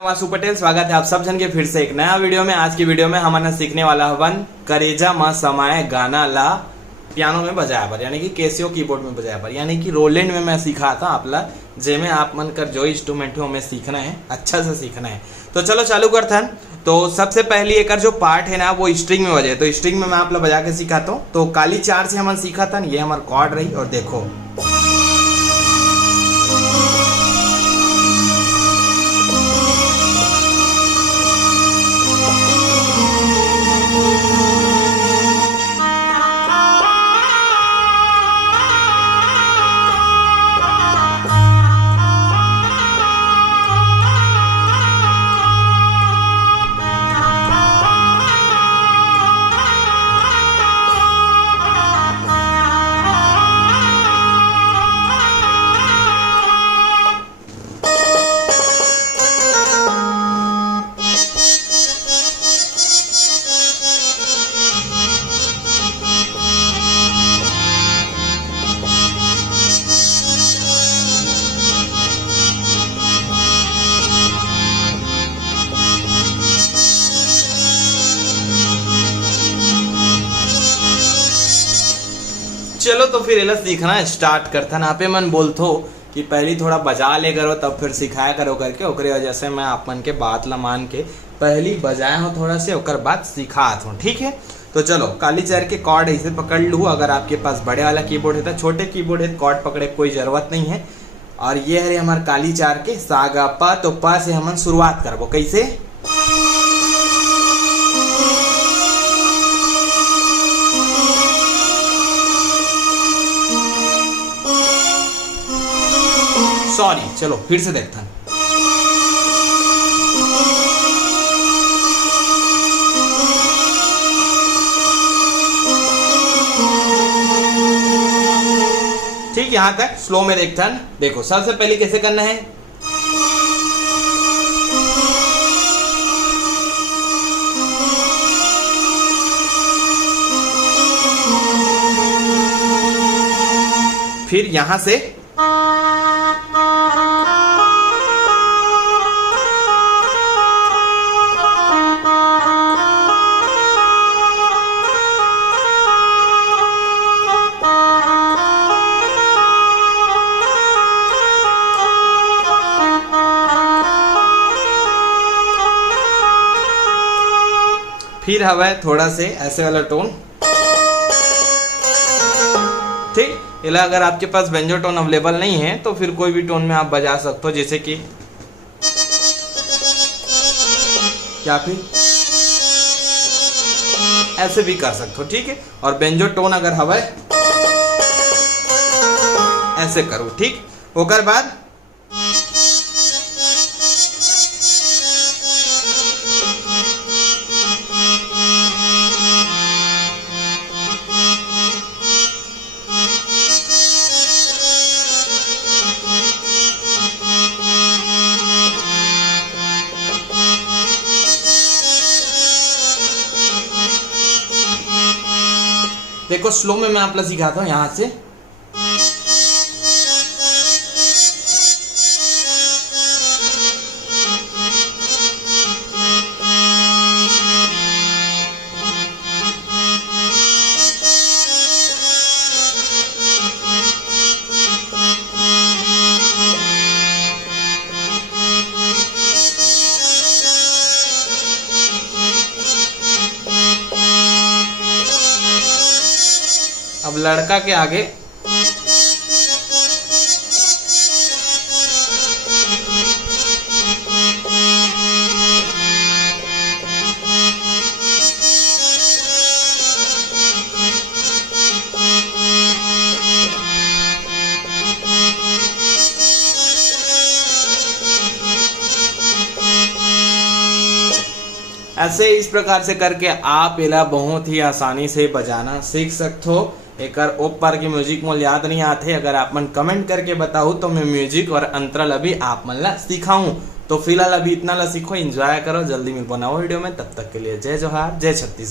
वासु पटेल, स्वागत है आप सब जन के फिर से एक नया वीडियो में। आज की वीडियो में हमारा सीखने वाला हवन करेजा मा समाए गाना ला पियानो में बजाया पर, यानी कि कैसियो कीबोर्ड में बजाया पर, यानी कि रोलैंड में मैं सीखा था आपला, जेमें आप मन कर जो इंस्ट्रूमेंट है हमें सीखना है, अच्छा से सीखना है। तो चलो चालू करते हैं। तो सबसे पहले एक जो पार्ट है ना वो स्ट्रिंग में बजे, तो स्ट्रिंग में मैं आप लोग बजा के सिखाता हूँ। तो काली चार से हम सीखा था, ये हमारा कॉर्ड रही, और देखो चलो तो फिर एला सीखना स्टार्ट करता ना। पे मन बोलतो कि पहले थोड़ा बजा ले करो तब फिर सिखाया करो करके, ओकरे वजह से मैं आप मन के बात ला मान के पहली बजाया हूँ थोड़ा से, ओकर बाद सिखात हूँ, ठीक है। तो चलो काली चार के कॉर्ड ऐसे पकड़ लूँ। अगर आपके पास बड़े वाला कीबोर्ड है तो छोटे कीबोर्ड है, कॉर्ड पकड़े कोई जरूरत नहीं है। और ये है हमारे काली चार के सागा पा। तो पा से हम शुरुआत करबो कैसे, सॉरी चलो फिर से देखता हूं। ठीक, यहां तक स्लो में देखता हूं। देखो सबसे पहले कैसे करना है, फिर यहां से फिर हवा थोड़ा से ऐसे वाला टोन, ठीक। इला अगर आपके पास बेंजो टोन अवेलेबल नहीं है तो फिर कोई भी टोन में आप बजा सकते हो, जैसे कि क्या, फिर ऐसे भी कर सकते हो, ठीक है। और बेंजो टोन अगर हवा ऐसे करो, ठीक। होकर बाद देखो स्लो में मैं आप लोग सिखाता हूँ यहां से। अब लड़का के आगे ऐसे इस प्रकार से करके आप इला बहुत ही आसानी से बजाना सीख सकते हो। एक ऊपर की म्यूजिक मोल याद नहीं आते, अगर आप मन कमेंट करके बताओ तो मैं म्यूजिक और अंतराल अभी आप मन ला सिखाऊं। तो फिलहाल अभी इतना ला सीखो, एंजॉय करो। जल्दी मिल पाना वीडियो में, तब तक के लिए जय जोहार, जय छत्तीसगढ़।